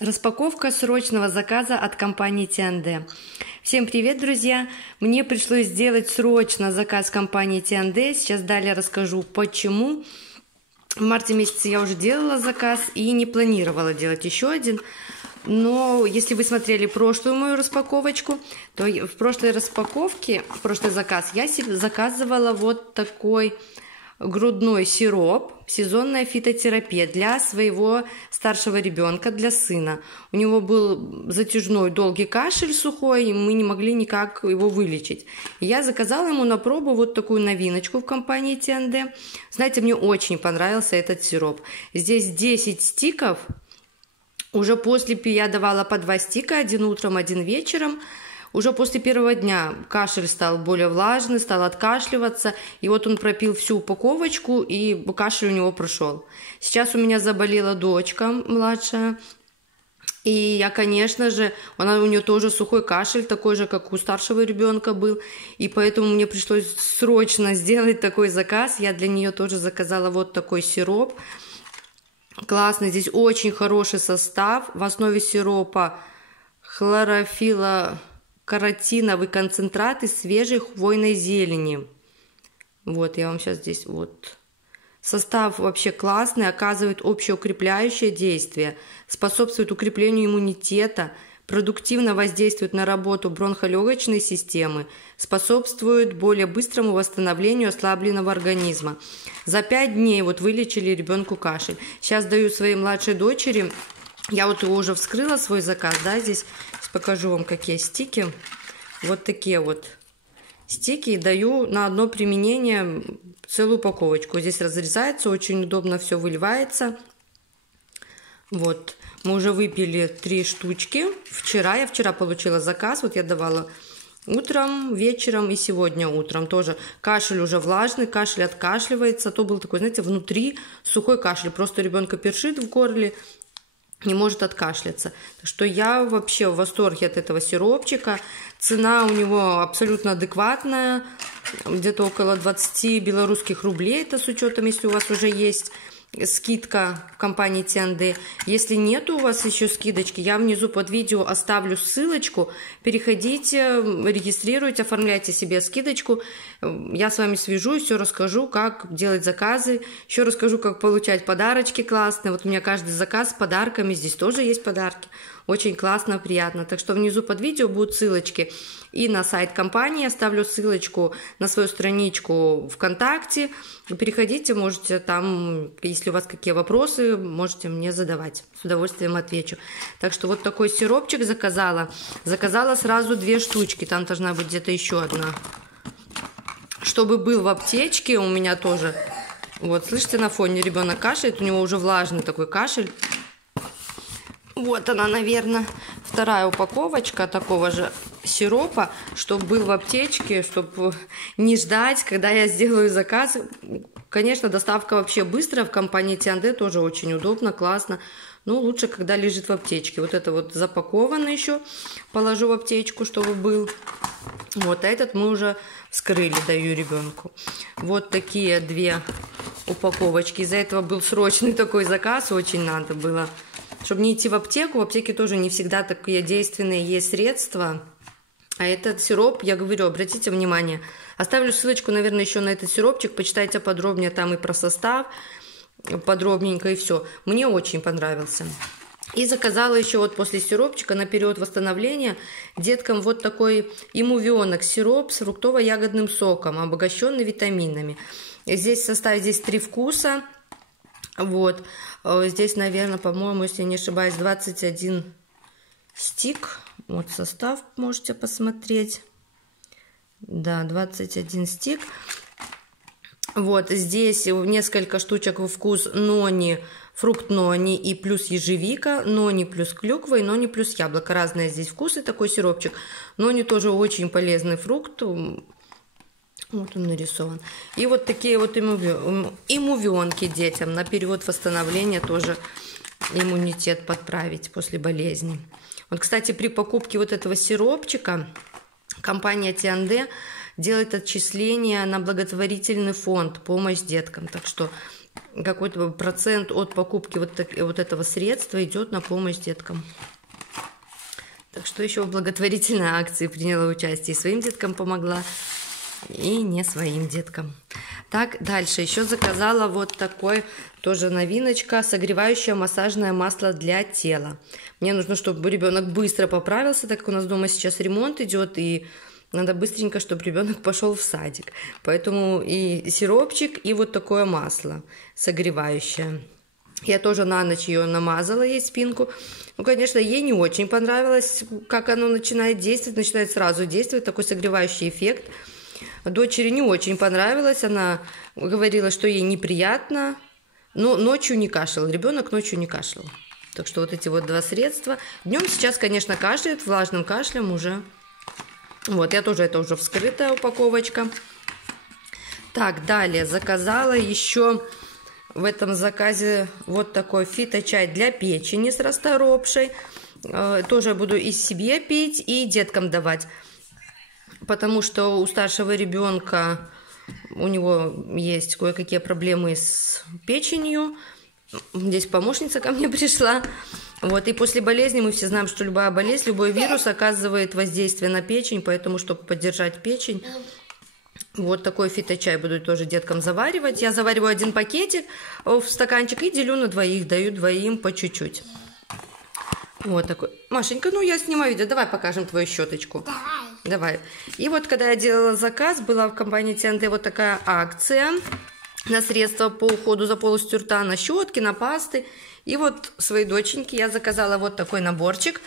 Распаковка срочного заказа от компании T&D. Всем привет, друзья! Мне пришлось сделать срочно заказ компании T&D. Сейчас далее расскажу, почему. В марте месяце я уже делала заказ и не планировала делать еще один. Но если вы смотрели прошлую мою распаковочку, то в прошлой распаковке, в прошлый заказ, я заказывала вот такой грудной сироп, сезонная фитотерапия для своего старшего ребенка, для сына. У него был затяжной долгий кашель сухой, и мы не могли никак его вылечить. И я заказала ему на пробу вот такую новиночку в компании T&D. Знаете, мне очень понравился этот сироп. Здесь 10 стиков. Уже после я давала по 2 стика, один утром, один вечером. Уже после первого дня кашель стал более влажный, стал откашливаться. И вот он пропил всю упаковочку, и кашель у него прошел. Сейчас у меня заболела дочка младшая. И я, конечно же, у нее тоже сухой кашель, такой же, как у старшего ребенка был. И поэтому мне пришлось срочно сделать такой заказ. Я для нее тоже заказала вот такой сироп. Классный, здесь очень хороший состав. В основе сиропа хлорофиллокароtiновый концентрат из свежей хвойной зелени. Вот, я вам сейчас здесь вот. Состав вообще классный, оказывает общеукрепляющее действие, способствует укреплению иммунитета, продуктивно воздействует на работу бронхолегочной системы, способствует более быстрому восстановлению ослабленного организма. За 5 дней вот вылечили ребенку кашель. Сейчас даю своей младшей дочери. Я вот его уже вскрыла, свой заказ, да, здесь покажу вам, какие стики. Вот такие вот стики. Даю на одно применение целую упаковочку. Здесь разрезается, очень удобно все выливается. Вот. Мы уже выпили 3 штучки. Я вчера получила заказ. Вот я давала утром, вечером и сегодня утром. Тоже кашель уже влажный, кашель откашливается. То был такой, знаете, внутри сухой кашель. Просто ребенка першит в горле, не может откашляться. Так что я вообще в восторге от этого сиропчика. Цена у него абсолютно адекватная. Где-то около 20 белорусских рублей. Это с учетом, если у вас уже есть скидка в компании T&D. Если нет у вас еще скидочки, я внизу под видео оставлю ссылочку. Переходите, регистрируйте, оформляйте себе скидочку. Я с вами свяжусь, все расскажу, как делать заказы. Еще расскажу, как получать подарочки классные. Вот у меня каждый заказ с подарками. Здесь тоже есть подарки. Очень классно, приятно. Так что внизу под видео будут ссылочки и на сайт компании. Оставлю ссылочку на свою страничку ВКонтакте. Переходите, можете там, если у вас какие вопросы, можете мне задавать. С удовольствием отвечу. Так что вот такой сиропчик заказала. Заказала сразу 2 штучки. Там должна быть где-то еще одна. Чтобы был в аптечке у меня тоже. Вот, слышите, на фоне ребенок кашляет. У него уже влажный такой кашель. Вот она, наверное, 2 упаковочка такого же сиропа, чтобы был в аптечке, чтобы не ждать, когда я сделаю заказ. Конечно, доставка вообще быстрая, в компании T&D тоже очень удобно, классно. Но лучше, когда лежит в аптечке. Вот это вот запаковано еще, положу в аптечку, чтобы был. Вот, а этот мы уже вскрыли, даю ребенку. Вот такие 2 упаковочки. Из-за этого был срочный такой заказ, очень надо было. Чтобы не идти в аптеку, в аптеке тоже не всегда такие действенные есть средства. А этот сироп, я говорю, обратите внимание. Оставлю ссылочку, наверное, еще на этот сиропчик. Почитайте подробнее там и про состав, подробненько и все. Мне очень понравился. И заказала еще вот после сиропчика на период восстановления деткам вот такой имувионок сироп с фруктово-ягодным соком, обогащенный витаминами. Здесь в составе 3 вкуса. Вот. Здесь, наверное, по-моему, если не ошибаюсь, 21 стик. Вот состав можете посмотреть. Да, 21 стик. Вот здесь несколько штучек во вкус нони, фрукт нони и плюс ежевика, нони плюс клюква и нони плюс яблоко. Разные здесь вкусы, такой сиропчик. Нони тоже очень полезный фрукт. Вот он нарисован. И вот такие вот имувионки детям на период восстановления тоже иммунитет подправить после болезни. Вот, кстати, при покупке вот этого сиропчика компания T&D делает отчисления на благотворительный фонд «Помощь деткам». Так что какой-то процент от покупки вот этого средства идет на помощь деткам. Так что еще в благотворительной акции приняла участие. И своим деткам помогла, и не своим деткам. Так, дальше еще заказала вот такой, тоже новиночка, согревающее массажное масло для тела. Мне нужно, чтобы ребенок быстро поправился, так как у нас дома сейчас ремонт идет, и надо быстренько, чтобы ребенок пошел в садик. Поэтому и сиропчик, и вот такое масло согревающее. Я тоже на ночь ее намазала, ей спинку. Ну, конечно, ей не очень понравилось, как оно начинает действовать. Начинает сразу действовать, такой согревающий эффект. Дочери не очень понравилось. Она говорила, что ей неприятно. Но ночью не кашлял. Ребенок ночью не кашлял. Так что вот эти вот два средства. Днем сейчас, конечно, кашляет, влажным кашлем уже. Вот, это уже вскрытая упаковочка. Так, далее заказала еще в этом заказе вот такой фиточай для печени с расторопшей. Тоже буду и себе пить, и деткам давать. Потому что у старшего ребенка, у него есть кое-какие проблемы с печенью. Здесь помощница ко мне пришла. Вот, и после болезни мы все знаем, что любая болезнь, любой вирус оказывает воздействие на печень, поэтому, чтобы поддержать печень, вот такой фиточай буду тоже деткам заваривать. Я завариваю один пакетик в стаканчик и делю на двоих, даю двоим по чуть-чуть. Вот такой. Машенька, ну я снимаю видео, давай покажем твою щеточку. Давай. И вот, когда я делала заказ, была в компании TNT вот такая акция на средства по уходу за полостью рта, на щетки, на пасты. И вот своей доченьке я заказала вот такой наборчик.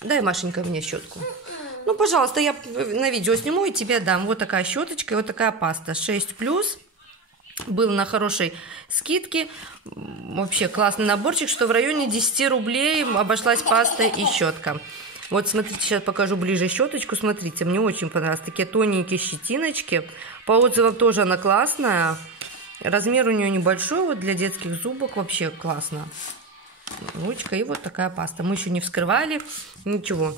Дай, Машенька, мне щетку. Ну, пожалуйста, я на видео сниму и тебе дам. Вот такая щеточка и вот такая паста 6+. Был на хорошей скидке. Вообще классный наборчик, что в районе 10 рублей обошлась паста и щетка. Вот смотрите, сейчас покажу ближе щеточку. Смотрите, мне очень понравилось. Такие тоненькие щетиночки. По отзывам тоже она классная. Размер у нее небольшой, вот для детских зубок вообще классно. Ручка и вот такая паста. Мы еще не вскрывали, ничего.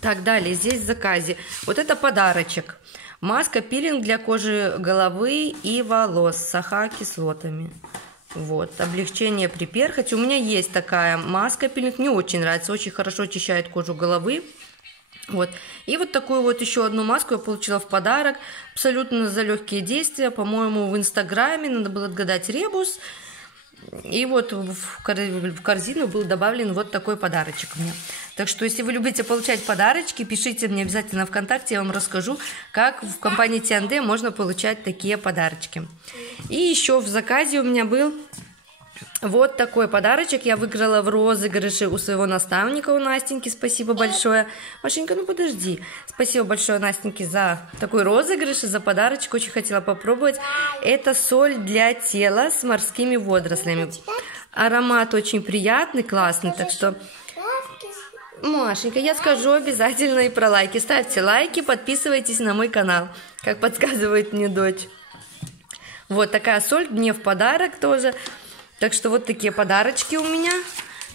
Так, далее, здесь в заказе. Вот это подарочек. Маска-пилинг для кожи головы и волос с АХА-кислотами. Вот, облегчение при перхоти. У меня есть такая маска-пилинг, мне очень нравится, очень хорошо очищает кожу головы. Вот. И вот такую вот еще одну маску я получила в подарок. Абсолютно за легкие действия. По-моему, в Инстаграме надо было отгадать ребус. И вот в корзину был добавлен вот такой подарочек мне. Так что, если вы любите получать подарочки, пишите мне обязательно ВКонтакте, я вам расскажу, как в компании TNT можно получать такие подарочки. И еще в заказе у меня был вот такой подарочек. Я выиграла в розыгрыше у своего наставника, у Настеньки. Спасибо большое. Машенька, ну подожди. Спасибо большое Настеньке за такой розыгрыш и за подарочек. Очень хотела попробовать. Это соль для тела с морскими водорослями. Аромат очень приятный, классный. Так что, Машенька, я скажу обязательно и про лайки. Ставьте лайки, подписывайтесь на мой канал, как подсказывает мне дочь. Вот такая соль мне в подарок тоже. Так что вот такие подарочки у меня.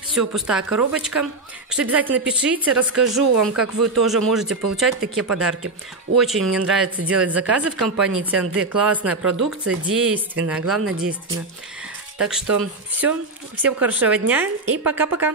Все, пустая коробочка. Так что обязательно пишите, расскажу вам, как вы тоже можете получать такие подарки. Очень мне нравится делать заказы в компании TNT. Классная продукция, действенная, главное действенная. Так что все, всем хорошего дня и пока-пока.